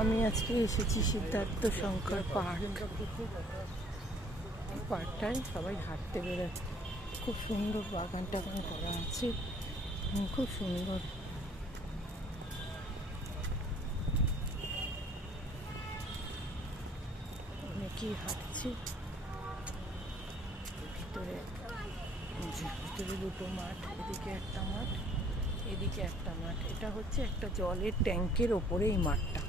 আমি আজকে এসেছি সিদ্ধার্থ শঙ্কর পার্ক। এই পার্কটায় সবাই হাঁটতে বেরোয়, খুব সুন্দর বাগান টাগান করা আছে, খুব সুন্দর। অনেকেই হাঁটছে ভিতরে। ভিতরে দুটো মাঠ, এদিকে একটা মাঠ, এদিকে একটা মাঠ। এটা হচ্ছে একটা জলের ট্যাঙ্কের ওপরে এই মাঠটা।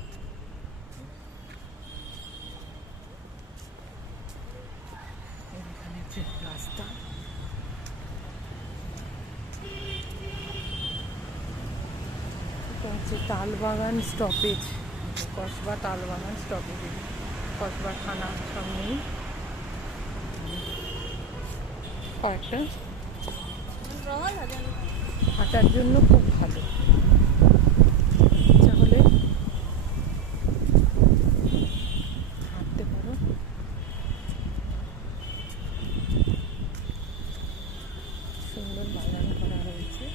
এখানে হচ্ছে রাস্তা। এটা হচ্ছে তালবাগান স্টপেজ, কসবা তালবাগান স্টপেজ, কসবা থানা সামনেই পার্কটা। হাঁটার জন্য খুব ভালো, ইচ্ছা হলে হাঁটতে পারো। সুন্দর বাগান করা হয়েছে,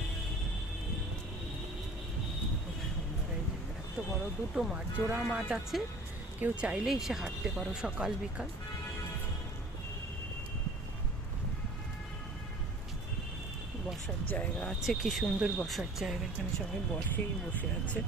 খুব সুন্দর। এই যে এত বড় দুটো মাঠ, জোড়া মাঠ আছে, কেউ চাইলে এসে হাঁটতে পারো সকাল বিকাল। বসার জায়গা আছে, কি সুন্দর বসার জায়গা, এখানে সবাই বসে আছে।